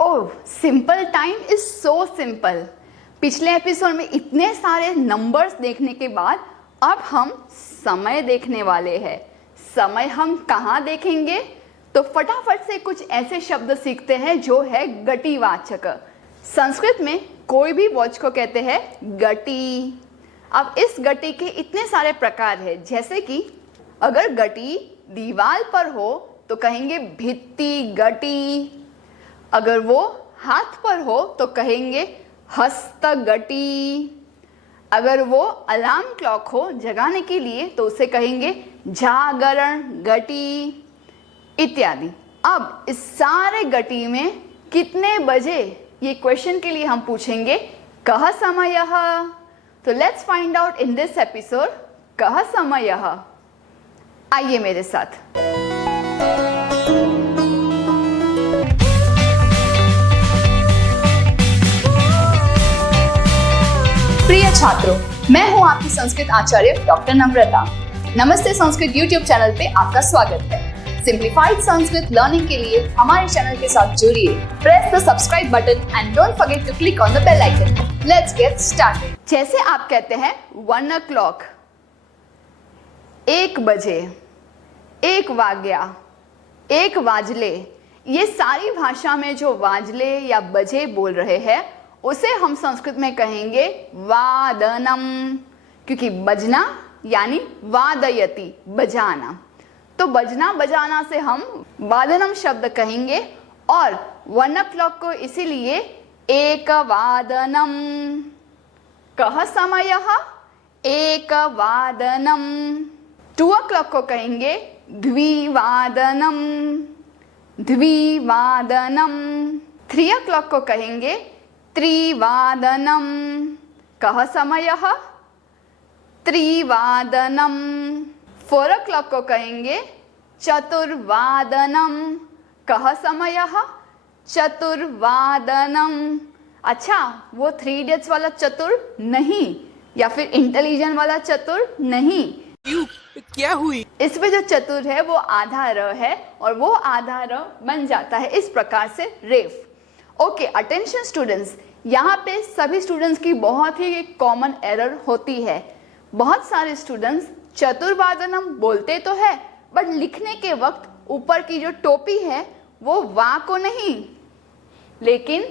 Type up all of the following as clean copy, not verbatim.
Oh, simple time is so simple. पिछले episode में इतने सारे नंबर्स देखने के बाद अब हम समय देखने वाले हैं। समय हम कहाँ देखेंगे? तो फटाफट से कुछ ऐसे शब्द सीखते हैं जो है गतिवाचक। संस्कृत में कोई भी वॉच को कहते हैं गति। अब इस गति के इतने सारे प्रकार हैं, जैसे कि अगर गति दीवार पर हो तो कहेंगे भित्ति गति, अगर वो हाथ पर हो तो कहेंगे हस्त गति, अगर वो अलार्म क्लॉक हो जगाने के लिए तो उसे कहेंगे जागरण गति इत्यादि। अब इस सारे गति में कितने बजे, ये क्वेश्चन के लिए हम पूछेंगे कः समयः। तो let's find out in this episode कः समयः। आइए मेरे साथ। प्रिय छात्रों, मैं हूं आपकी संस्कृत आचार्य डॉक्टर नम्रता। नमस्ते संस्कृत यूट्यूब चैनल पे आपका स्वागत है। सिंप्लीफाइड संस्कृत लर्निंग के लिए हमारे चैनल के साथ जुड़िए। Press the subscribe button and don't forget to click on the bell icon. Let's get started. जैसे आप कहते हैं 1 o'clock, 1 बजे, 1 वाग्या, 1 वाजले, ये सारी भाषा में जो वाजले या बजे बोल रहे हैं उसे हम संस्कृत में कहेंगे वादनम, क्योंकि बजना यानी वादयति बजाना। तो बजना बजाना से हम वादनम शब्द कहेंगे। और 1 o'clock को इसीलिए एक वादनम। कः समयः? एक वादनम। 2 o'clock को कहेंगे द्विवादनम, द्विवादनम। 3 o'clock को कहेंगे त्रिवादनम। कः समयः? त्रिवादनम। 4 o'clock को कहेंगे चतुर्वादनम। कः समयः? चतुर्वादनम। अच्छा, वो 3 Idiots वाला चतुर नहीं, या फिर इंटेलिजेंट वाला चतुर नहीं। क्या हुई? इसमें जो चतुर है वो आधा र है और वो आधा र बन जाता है इस प्रकार से रेफ। ओके, अटेंशन स्टूडेंट्स, यहाँ पे सभी स्टूडेंट्स की बहुत ही कॉमन एरर होती है। बहुत सारे स्टूडेंट्स चतुर्वादनम बोलते तो है, बट लिखने के वक्त ऊपर की जो टोपी है वो वा को नहीं लेकिन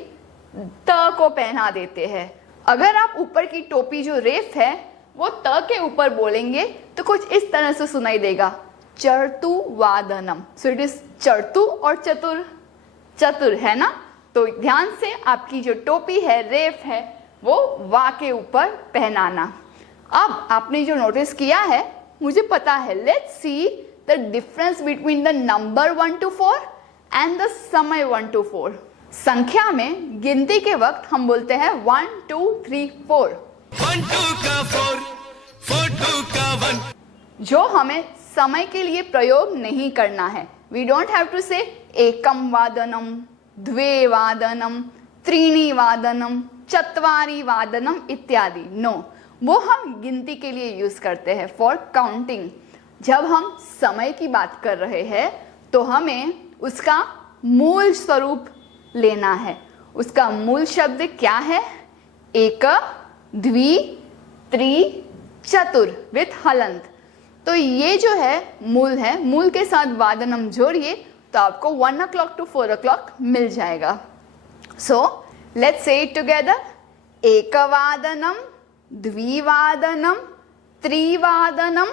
त को पहना देते हैं। अगर आप ऊपर की टोपी जो रेफ है वो त के ऊपर बोलेंगे तो कुछ इस तरह से सुनाई देगा, चर्तुवादनम। सो इट इज चर्तु और चतुर, चतुर है ना। तो ध्यान से आपकी जो टोपी है, रेफ है, वो वा के ऊपर पहनाना। अब आपने जो नोटिस किया है मुझे पता है। Let's see the difference between the number 1 to 4 and the समय 1 to 4। संख्या में गिनती के वक्त हम बोलते हैं 1 2 3 4। 1 2 का 4, 4 2 का 1। जो हमें समय के लिए प्रयोग नहीं करना है। वी डोंट हैव टू से एकम वादनम, द्वे वादनम, त्रीणि वादनम, चत्वारि वादनम इत्यादि। नो, वो हम गिनती के लिए यूज करते हैं, फॉर काउंटिंग। जब हम समय की बात कर रहे हैं तो हमें उसका मूल स्वरूप लेना है। उसका मूल शब्द क्या है? एक, द्वि, त्रि, चतुर विथ हलंत। तो ये जो है मूल है, मूल के साथ वादनम जोड़िए तो आपको 1 o'clock to 4 o'clock मिल जाएगा। So let's say it together. एकवादनम, द्विवादनम, त्रिवादनम,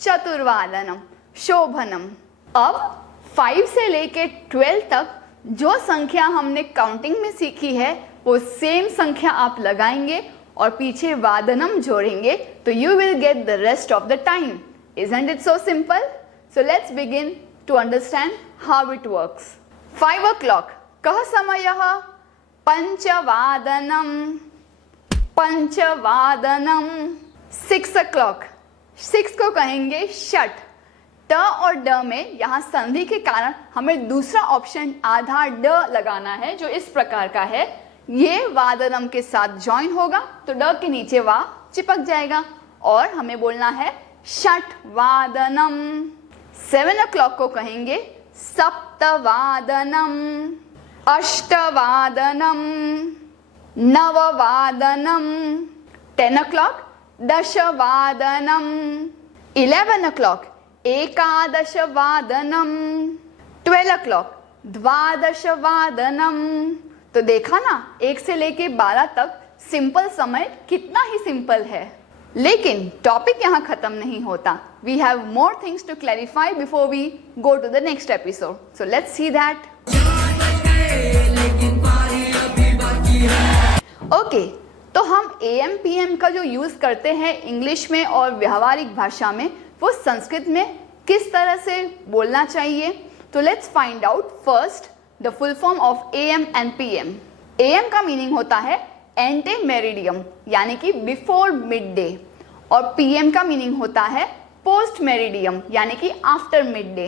चतुर्वादनम, शोभनम। अब 5 से लेके 12 तक जो संख्या हमने काउंटिंग में सीखी है वो सेम संख्या आप लगाएंगे और पीछे वादनम जोड़ेंगे तो you will get the rest of the time. Isn't it so simple? So let's begin to understand how it works. 5 o'clock. कः समयः? पंचवादनम, पंचवादनम। 6 o'clock. 6 को कहेंगे षट। ट और ड में यहाँ संधि के कारण हमें दूसरा ऑप्शन आधा ड लगाना है, जो इस प्रकार का है। ये वादनम के साथ ज्वाइन होगा तो ड के नीचे वा चिपक जाएगा और हमें बोलना है षट वादनम। 7 o'clock को कहेंगे सप्तवादनम। अष्टवादनम, नववादनम, 10 o'clock, दशवादनम, 11 o'clock, एकादशवादनम, 12 o'clock, द्वादशवादनम। तो देखा ना, 1 से लेके 12 तक सिंपल समय कितना ही सिंपल है। लेकिन टॉपिक यहाँ खत्म नहीं होता। We have more things to clarify before we go to the next episode, so let's see that. Okay, तो हम AM PM का जो यूज करते हैं इंग्लिश में और व्यवहारिक भाषा में, वो संस्कृत में किस तरह से बोलना चाहिए। तो let's find out first the full form of AM and PM। AM का मीनिंग होता है एंटे मेरिडियम, यानी कि बिफोर मिड डे, और PM का मीनिंग होता है पोस्ट मेरिडियम, यानी कि after mid day.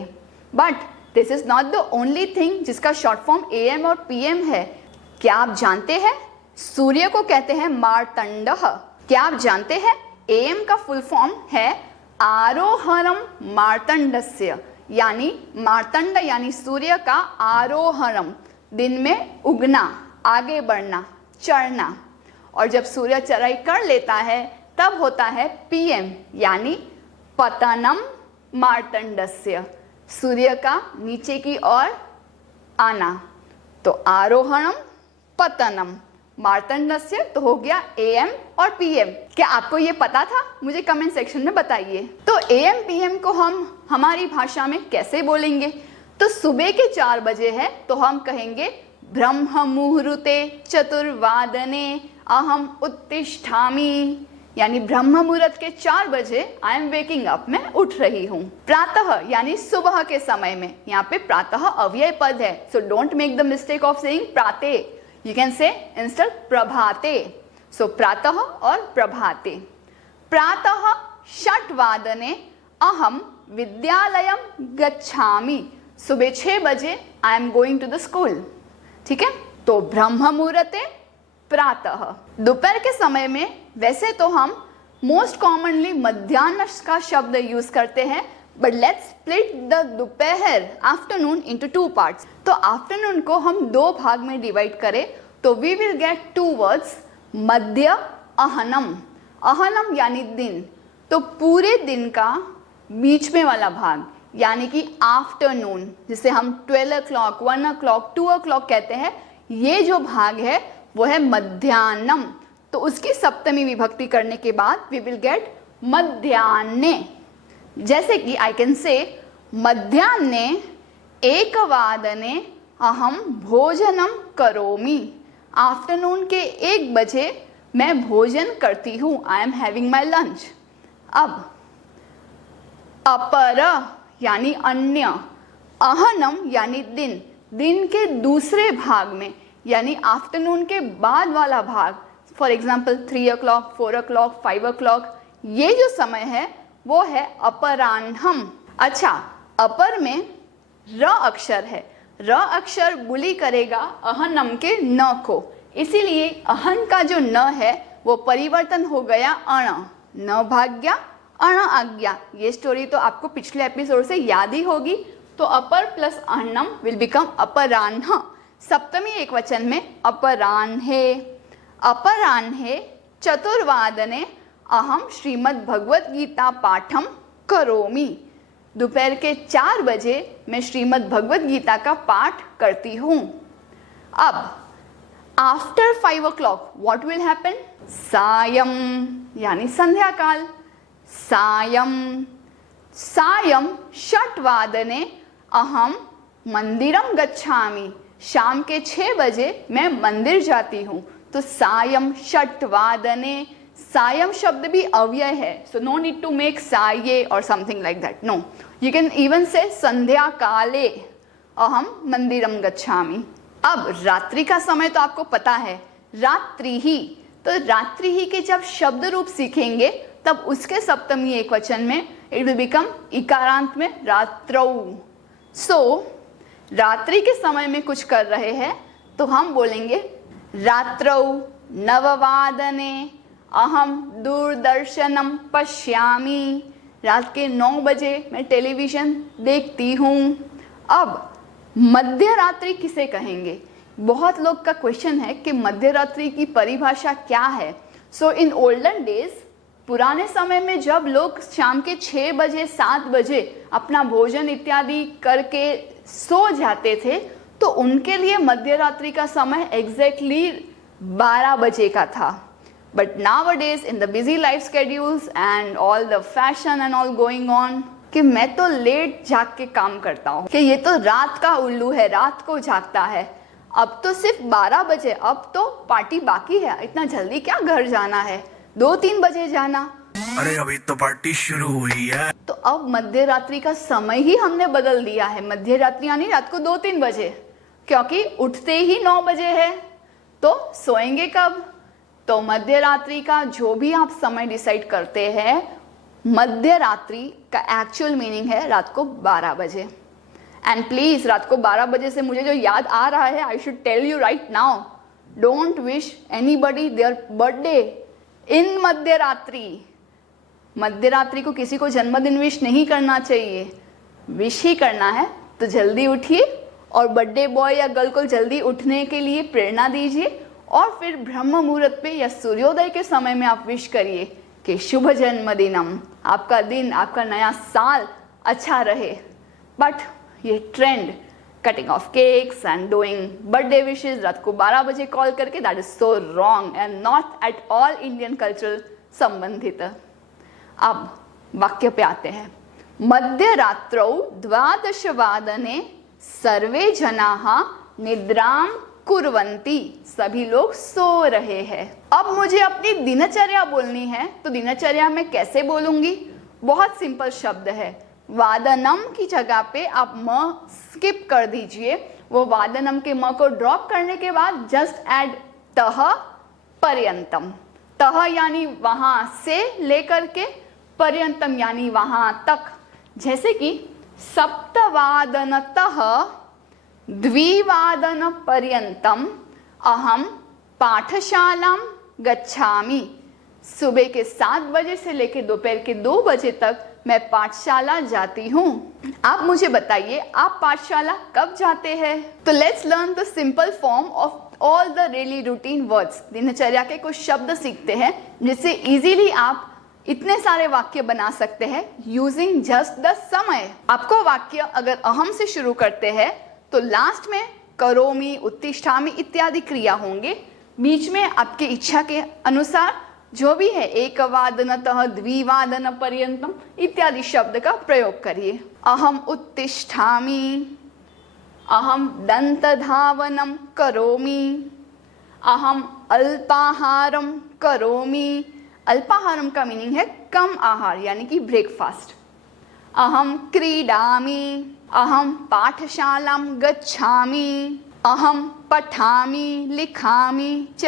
But this is not the only thing जिसका शॉर्ट फॉर्म AM और PM है। क्या आप जानते हैं सूर्य को कहते हैं मार्तंडः। क्या आप जानते हैं AM का फुल फॉर्म है आरोहरम मार्तंडस्य, यानी मार्तंड यानी सूर्य का आरोहरम, दिन में उगना, आगे बढ़ना, चढ़ना। और जब सूर्य चढ़ाई कर लेता है तब होता है PM, यानी पतनम मार्तंडस्य, सूर्य का नीचे की ओर आना। तो आरोहणम पतनम मार्तंडस्य, तो हो गया AM और PM। क्या आपको ये पता था? मुझे कमेंट सेक्शन में बताइए। तो AM PM को हम हमारी भाषा में कैसे बोलेंगे? तो सुबह के 4 बजे है तो हम कहेंगे ब्रह्म मुहूर्ते चतुर्वादने अहम उत्तिष्ठामि, यानी ब्रह्म मुहूर्त के 4 बजे आई एम वेकिंग अप, मैं उठ रही हूँ। प्रातः यानी सुबह के समय में, यहाँ पे प्रातः अव्यय पद है, so don't make the mistake of saying प्राते, यू कैन से इंस्टेड प्रभाते। सो प्रातः और प्रभाते। प्रातः षट्वादने अहम विद्यालयम गच्छामि, सुबह 6 बजे I am going to the school. ठीक है, तो ब्रह्म मुहूर्ते प्रातः। दोपहर के समय में वैसे तो हम मोस्ट कॉमनली मध्याह्न का शब्द यूज करते हैं, बट लेट्स स्प्लिट द दोपहर आफ्टरनून इनटू 2 पार्ट्स। तो आफ्टरनून को हम 2 भाग में डिवाइड करें तो वी विल गेट 2 वर्ड्स, मध्य अहनम। अहनम यानी दिन, तो पूरे दिन का बीच में वाला भाग, यानी कि आफ्टरनून, जिसे हम 12 o'clock, 1 o'clock, 2 o'clock कहते हैं, ये जो भाग है वो है मध्याह्नम। तो उसकी सप्तमी विभक्ति करने के बाद वी विल गेट मध्याह्ने। जैसे कि आई कैन से मध्याह्ने एकवादने अहम भोजनम करोमि, आफ्टरनून के 1 बजे मैं भोजन करती हूँ, I am having my lunch. अब अपर यानी अन्य, अहनम यानी दिन, दिन के दूसरे भाग में, यानी आफ्टरनून के बाद वाला भाग, for example 3 o'clock, 4 o'clock, 5 o'clock, ये जो समय है वो है अपराह्नम। अच्छा, अपर में र अक्षर है, र अक्षर बुली करेगा अहनम के न को, इसीलिए अहन का जो न है वो परिवर्तन हो गया अण, न भाग्या अण आज्ञा। ये स्टोरी तो आपको पिछले एपिसोड से याद ही होगी। तो अपर प्लस अहनम विल बिकम अपराह्न। सप्तमी एकवचन में अपराह्ने। अपराह्ने चतुर्वादने अहम श्रीमद् भगवत गीता पाठम करोमि, दोपहर के 4 बजे मैं श्रीमद् भगवत गीता का पाठ करती हूँ। अब after 5 o'clock what will happen? सायं यानी संध्या काल। सायं सायं षट्वादने अहम मंदिरम गच्छामि, शाम के 6 बजे मैं मंदिर जाती हूँ। तो सायं षट्वादने, सायं शब्द भी अव्यय है, so no need to make साये और something like that, no, you can even say संध्या काले अहम मंदिरम गच्छामि। अब रात्रि का समय तो आपको पता है, रात्रि ही। तो रात्रि ही के जब शब्द रूप सीखेंगे तब उसके सप्तमी एकवचन में इट विल बिकम इकारांत में रात्रौ। सो रात्रि के समय में कुछ कर रहे हैं तो हम बोलेंगे रात्रौ नववादने अहम दूरदर्शनम पश्यामि, रात के 9 बजे मैं टेलीविजन देखती हूँ। अब मध्य रात्रि किसे कहेंगे? बहुत लोग का क्वेश्चन है कि मध्य रात्रि की परिभाषा क्या है। सो इन ओल्डन डेज, पुराने समय में जब लोग शाम के 6 बजे 7 बजे अपना भोजन इत्यादि करके सो जाते थे, तो उनके लिए मध्य रात्रि का समय एग्जैक्टली 12 बजे का था। But nowadays in the busy life schedules and all the fashion and all going on, कि मैं तो लेट जाग के काम करता हूँ, कि ये तो रात का उल्लू है, रात को जागता है, अब तो सिर्फ 12 बजे, अब तो पार्टी बाकी है, इतना जल्दी क्या घर जाना है, 2-3 बजे जाना। अरे अभी तो पार्टी शुरू हुई है। तो अब मध्य रात्रि का समय ही हमने बदल दिया है, मध्य रात्रि यानी रात को 2-3 बजे, क्योंकि उठते ही 9 बजे है, तो सोएंगे कब? तो मध्य रात्रि का जो भी आप समय डिसाइड करते हैं, मध्य रात्रि का एक्चुअल मीनिंग है रात को 12 बजे। एंड प्लीज, रात को 12 बजे से मुझे जो याद आ रहा है, I should tell you right now, don't wish anybody their birthday in मध्य रात्रि। मध्य रात्रि को किसी को जन्मदिन विश नहीं करना चाहिए। विश ही करना है तो जल्दी उठिए और बर्थडे बॉय या गर्ल को जल्दी उठने के लिए प्रेरणा दीजिए, और फिर ब्रह्म मुहूर्त पे या सूर्योदय के समय में आप विश करिए कि शुभ जन्मदिनम, आपका दिन, आपका नया साल अच्छा रहे। बट ये trend, cutting of cakes and doing birthday wishes रात को 12 बजे कॉल करके, that is so wrong and not at all Indian cultural संबंधित। अब वाक्य पे आते हैं। मध्य रात्रौ 12 सर्वे जनाः निद्राम कुर्वन्ति, सभी लोग सो रहे हैं। अब मुझे अपनी दिनचर्या बोलनी है, तो दिनचर्या में कैसे बोलूंगी? बहुत सिंपल शब्द है, वादनम की जगह पे आप म स्किप कर दीजिए। वो वादनम के म को ड्रॉप करने के बाद जस्ट ऐड तह पर्यंतम। तह यानी वहां से लेकर के, पर्यंतम यानी वहां तक। जैसे कि सप्तवादनतः 2 पर्यंतम अहम पाठशालां गच्छामि। सुबह के 7 बजे से लेकर दोपहर के 2 बजे तक मैं पाठशाला जाती हूँ। आप मुझे बताइए, आप पाठशाला कब जाते हैं? तो let's learn the simple form of all the daily routine words. दिनचर्या के कुछ शब्द सीखते हैं जिससे इजीली आप इतने सारे वाक्य बना सकते हैं यूजिंग जस्ट द समय। आपको वाक्य अगर अहम से शुरू करते हैं तो लास्ट में करोमि, उत्तिष्ठामि इत्यादि क्रिया होंगे। बीच में आपकी इच्छा के अनुसार जो भी है 1 2 पर्यंतम इत्यादि शब्द का प्रयोग करिए। अहम उत्तिष्ठामि, अहम दंतधावनम करोमि, अहम अल्पाहारम करोमि। अल्पाहारम का मीनिंग है कम आहार यानी कि ब्रेकफास्ट। अहम क्रीडामि, अहम पाठशालां गच्छामि, अहम पठामि लिखामि च,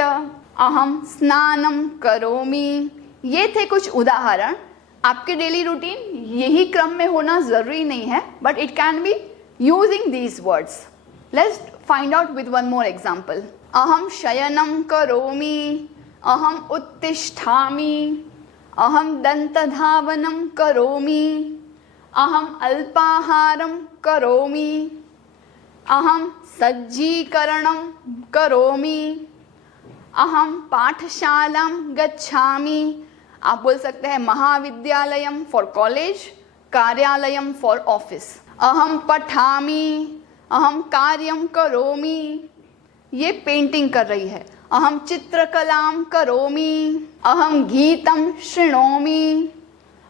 अहम स्नानं करोमि। ये थे कुछ उदाहरण। आपके डेली रूटीन यही क्रम में होना जरूरी नहीं है, but it can be using these words. Let's find out with one more example. अहम शयनं करोमि, अहम उत्तिष्ठामि, अहम दंतधावनं करोमि, अहम अल्पाहारं करोमि, अहम सज्जीकरणं करोमि, अहम पाठशालां गच्छामि। आप बोल सकते हैं महाविद्यालयम फॉर कॉलेज, कार्यालयम फॉर ऑफिस। अहम पठामि, अहम कार्यं करोमि, ये पेंटिंग कर रही है। अहम चित्रकलां करोमि, अहम गीतं शृणोमि,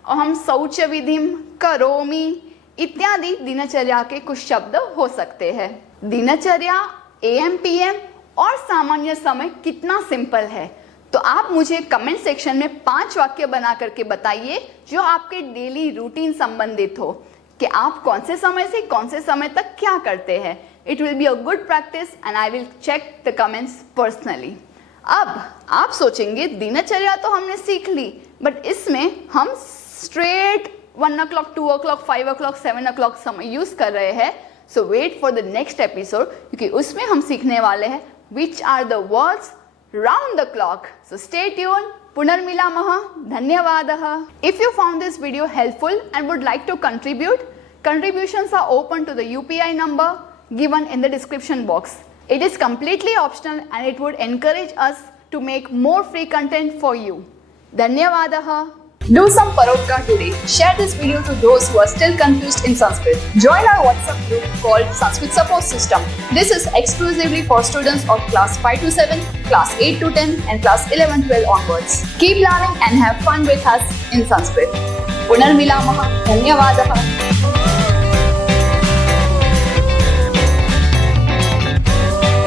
अहम शौच विधिं करोमि इत्यादि दिनचर्या के कुछ शब्द हो सकते हैं। दिनचर्या, AM PM और सामान्य समय कितना सिंपल है, तो आप मुझे कमेंट सेक्शन में 5 वाक्य बना करके बताइए जो आपके डेली रूटीन संबंधित हो, कि आप कौन से समय से कौन से समय तक क्या करते हैं। It will be a good practice and I will check the comments personally. अब आप सोचेंगे दिनचर्या तो हमने सीख ली, बट इसमें हम straight 1 o'clock, 2 o'clock, 5 o'clock, 7 o'clock समय यूज कर रहे हैं। So wait for the next episode, क्योंकि उसमें हम सीखने वाले हैं which are the words round the clock. So stay tune. पुनर्मिलामः। धन्यवादः। If you found this video helpful and would like to contribute, contributions are open to the UPI number given in the description box. It is completely optional and it would encourage us to make more free content for you. Dhanyavadah. Do some Parotka today. Share this video to those who are still confused in Sanskrit. Join our WhatsApp group called Sanskrit Support System. This is exclusively for students of class 5 to 7, class 8 to 10 and class 11-12 onwards. Keep learning and have fun with us in Sanskrit. Punarmilamah. Dhanyavadah.